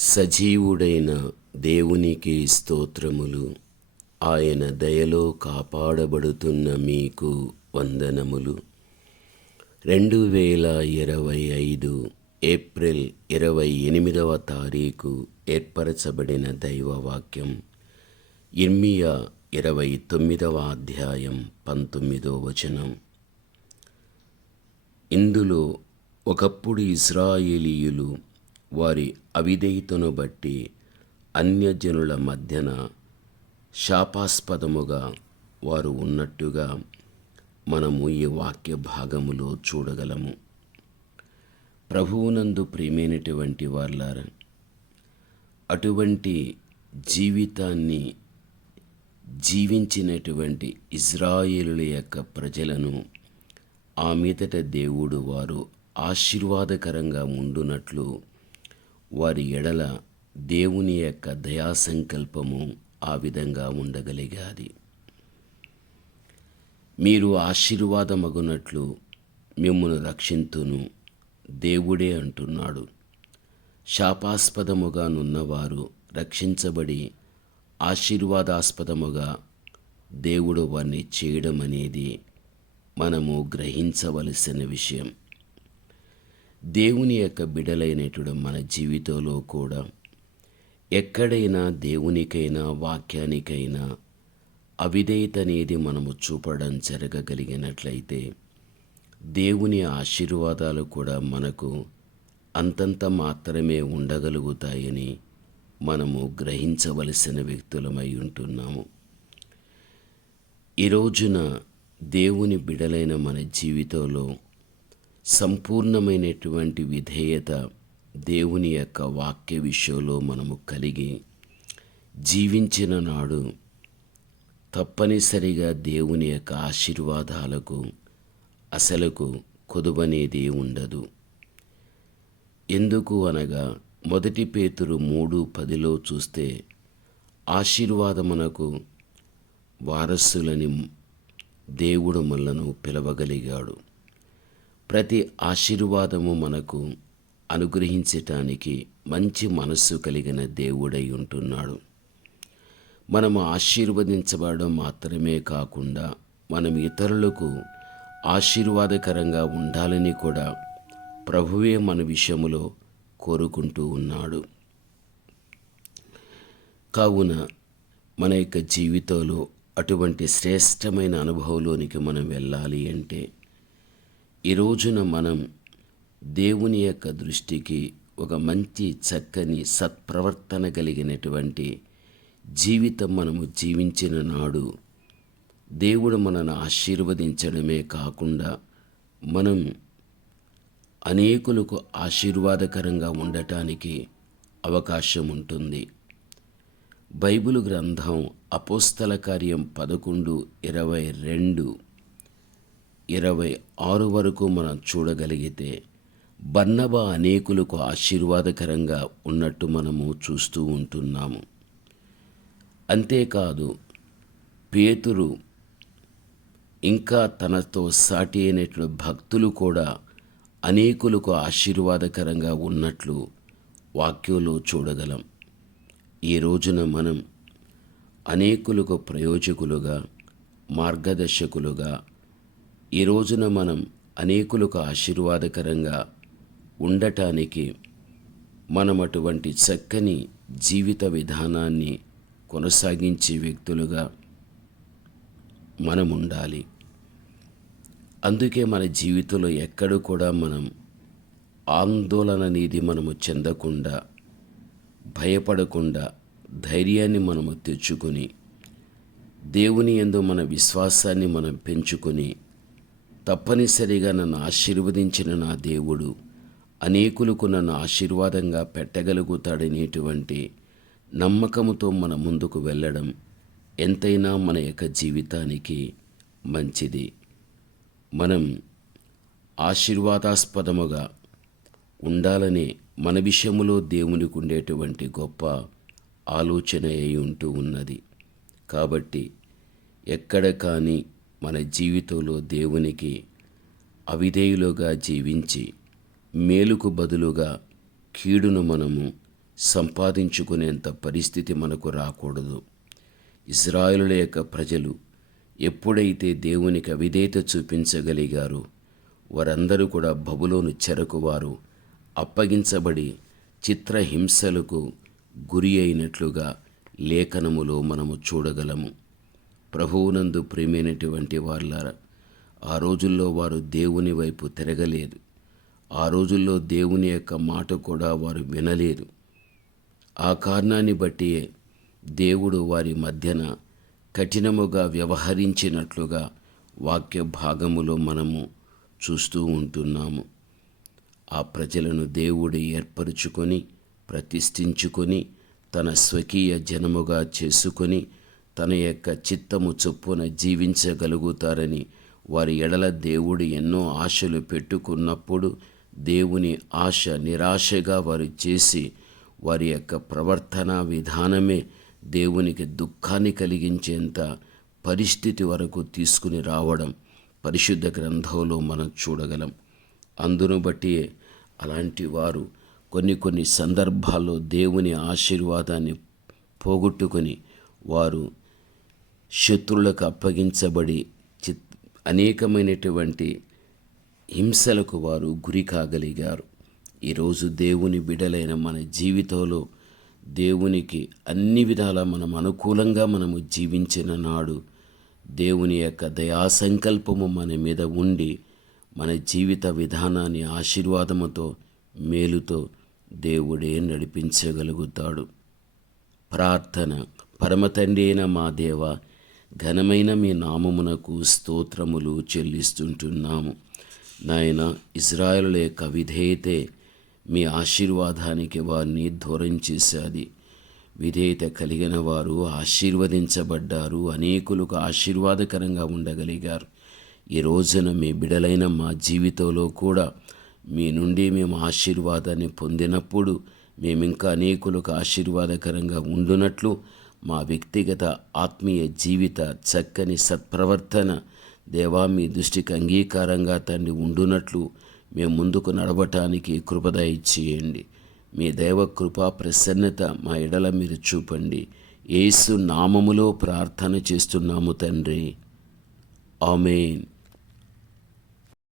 సజీవుడైన దేవునికి స్తోత్రములు. ఆయన దయలో కాపాడబడుతున్న మీకు వందనములు. రెండు వేల ఇరవై ఐదు ఏప్రిల్ ఇరవై ఎనిమిదవ తారీఖు ఏర్పరచబడిన దైవవాక్యం. ఇర్మియా ఇరవై తొమ్మిదవ అధ్యాయం పంతొమ్మిదో వచనం. ఇందులో ఒకప్పుడు ఇస్రాయేలీయులు వారి అవిధేయతను బట్టి అన్యజనుల మధ్యన శాపాస్పదముగా వారు ఉన్నట్టుగా మనము ఈ వాక్య భాగములో చూడగలము. ప్రభువునందు ప్రియమైనటువంటి వాళ్ళారా అటువంటి జీవితాన్ని జీవించినటువంటి ఇజ్రాయేలుల యొక్క ప్రజలను ఆ మీదట దేవుడు వారు ఆశీర్వాదకరంగా ఉండునట్లు వారి ఎడల దేవుని యొక్క దయా సంకల్పము ఆ విధంగా ఉండగలిగాది. మీరు ఆశీర్వాదమగునట్లు మిమ్మల్ని రక్షింతును దేవుడే అంటున్నాడు. శాపాస్పదముగా నున్నవారు రక్షించబడి ఆశీర్వాదాస్పదముగా దేవుడు వారిని చేయడం అనేది మనము గ్రహించవలసిన విషయం. దేవుని యొక్క బిడలైనటువంటి మన జీవితంలో కూడా ఎక్కడైనా దేవునికైనా వాక్యానికైనా అవిధేయత అనేది మనము చూపడం జరగగలిగినట్లయితే దేవుని ఆశీర్వాదాలు కూడా మనకు అంతంత మాత్రమే ఉండగలుగుతాయని మనము గ్రహించవలసిన వ్యక్తులమై ఉంటున్నాము. ఈ రోజున దేవుని బిడలైన మన జీవితంలో సంపూర్ణమైనటువంటి విధేయత దేవుని యొక్క వాక్య విషయంలో మనము కలిగి జీవించిన నాడు తప్పనిసరిగా దేవుని యొక్క ఆశీర్వాదాలకు అసలకు కొదువనేది ఉండదు ఎందుకు అనగా మొదటి పేతురు మూడు పదిలో చూస్తే ఆశీర్వాదమునకు వారసులని దేవుడు మనలను పిలవగలిగాడు. ప్రతి ఆశీర్వాదము మనకు అనుగ్రహించటానికి మంచి మనస్సు కలిగిన దేవుడై ఉంటున్నాడు. మనము ఆశీర్వదించబడడం మాత్రమే కాకుండా మనం ఇతరులకు ఆశీర్వాదకరంగా ఉండాలని కూడా ప్రభువే మన విషయములో కోరుకుంటూ ఉన్నాడు. కావున మన యొక్క జీవితంలో అటువంటి శ్రేష్టమైన అనుభవంలోనికి మనం వెళ్ళాలి అంటే ఈ రోజున మనం దేవుని యొక్క దృష్టికి ఒక మంచి చక్కని సత్ప్రవర్తన కలిగినటువంటి జీవితం మనము జీవించిన నాడు దేవుడు మనను ఆశీర్వదించడమే కాకుండా మనం అనేకులకు ఆశీర్వాదకరంగా ఉండటానికి అవకాశం ఉంటుంది. బైబిల్ గ్రంథం అపోస్తల కార్యం పదకొండు ఇరవై రెండు ఇరవై ఆరు వరకు మనం చూడగలిగితే బర్ణబ అనేకులకు ఆశీర్వాదకరంగా ఉన్నట్టు మనము చూస్తూ ఉంటున్నాము అంతేకాదు పేతురు ఇంకా తనతో సాటి అయినట్లు భక్తులు కూడా అనేకులకు ఆశీర్వాదకరంగా ఉన్నట్లు వాక్యంలో చూడగలం. ఈ రోజున మనం అనేకులకు ప్రయోజకులుగా మార్గదర్శకులుగా ఈ రోజున మనం అనేకులకు ఆశీర్వాదకరంగా ఉండటానికి మనం అటువంటి చక్కని జీవిత విధానాన్ని కొనసాగించే వ్యక్తులుగా మనం ఉండాలి. అందుకే మన జీవితంలో ఎక్కడ కూడా మనం ఆందోళన అనేది మనము చెందకుండా భయపడకుండా ధైర్యాన్ని మనము తెచ్చుకొని దేవుని ఎందు మన విశ్వాసాన్ని మనం పెంచుకొని తప్పనిసరిగా నన్ను ఆశీర్వదించిన నా దేవుడు అనేకులకు నన్ను ఆశీర్వాదంగా పెట్టగలుగుతాడనేటువంటి నమ్మకముతో మన ముందుకు వెళ్ళడం ఎంతైనా మన యొక్క జీవితానికి మంచిది. మనం ఆశీర్వాదాస్పదముగా ఉండాలని మన విషయములో దేవునికి ఉండేటువంటి గొప్ప ఆలోచన అయి ఉంటూ ఉన్నది. కాబట్టి ఎక్కడ కానీ మన జీవితంలో దేవునికి అవిధేయులుగా జీవించి మేలుకు బదులుగా కీడును మనము సంపాదించుకునేంత పరిస్థితి మనకు రాకూడదు. ఇజ్రాయేలుల యొక్క ప్రజలు ఎప్పుడైతే దేవునికి అవిధేయత చూపించగలిగారో వారందరూ కూడా బబులోను చెరకు వారు అప్పగించబడి చిత్రహింసలకు గురి అయినట్లుగా లేఖనములో మనము చూడగలము. ప్రభువునందు ప్రేమైనటువంటి వాళ్ళారా ఆ రోజుల్లో వారు దేవుని వైపు తిరగలేదు. ఆ రోజుల్లో దేవుని యొక్క మాట కూడా వారు వినలేదు. ఆ కారణాన్ని బట్టి దేవుడు వారి మధ్యన కఠినముగా వ్యవహరించినట్లుగా వాక్య భాగములో మనము చూస్తూ ఉంటున్నాము. ఆ ప్రజలను దేవుడు ఏర్పరుచుకొని ప్రతిష్ఠించుకొని తన స్వకీయ జనముగా చేసుకొని తన యొక్క చిత్తము చొప్పున జీవించగలుగుతారని వారి ఎడల దేవుడు ఎన్నో ఆశలు పెట్టుకున్నప్పుడు దేవుని ఆశ నిరాశగా వారు చేసి వారి యొక్క ప్రవర్తన విధానమే దేవునికి దుఃఖాన్ని కలిగించేంత పరిస్థితి వరకు తీసుకుని రావడం పరిశుద్ధ గ్రంథంలో మనం చూడగలం. అందును బట్టి అలాంటి వారు కొన్ని కొన్ని సందర్భాల్లో దేవుని ఆశీర్వాదాన్ని పోగొట్టుకొని వారు శత్రువులకు అప్పగించబడి చిత్ అనేకమైనటువంటి హింసలకు వారు గురి కాగలిగారు. ఈరోజు దేవుని బిడలైన మన జీవితంలో దేవునికి అన్ని విధాలా మనం అనుకూలంగా మనము జీవించిన నాడు దేవుని యొక్క దయా సంకల్పము మన మీద ఉండి మన జీవిత విధానాన్ని ఆశీర్వాదముతో మేలుతో దేవుడే నడిపించగలుగుతాడు. ప్రార్థన పరమతండ్రి అయిన మా దేవ ఘనమైన మీ నామమునకు స్తోత్రములు చెల్లిస్తుంటున్నాము. నాయన ఇజ్రాయేలుల కవిధేయతే మీ ఆశీర్వాదానికి వారిని దూరం చేశాది విధేయత కలిగిన వారు ఆశీర్వదించబడ్డారు అనేకులకు ఆశీర్వాదకరంగా ఉండగలిగారు. ఈ రోజున మీ బిడలైన మా జీవితంలో కూడా మీ నుండి మేము ఆశీర్వాదాన్ని పొందినప్పుడు మేము ఇంకా అనేకులకు ఆశీర్వాదకరంగా ఉండునట్లు మా వ్యక్తిగత ఆత్మీయ జీవిత చక్కని సత్ప్రవర్తన దేవా మీ దృష్టికి అంగీకారంగా తండ్రి ఉండునట్లు మేము ముందుకు నడవటానికి కృపద ఇచ్చేయండి మీ దైవ కృపా ప్రసన్నత మా ఎడల మీరు చూపండి. ఏసు నామములో ప్రార్థన చేస్తున్నాము తండ్రి. ఆమెన్.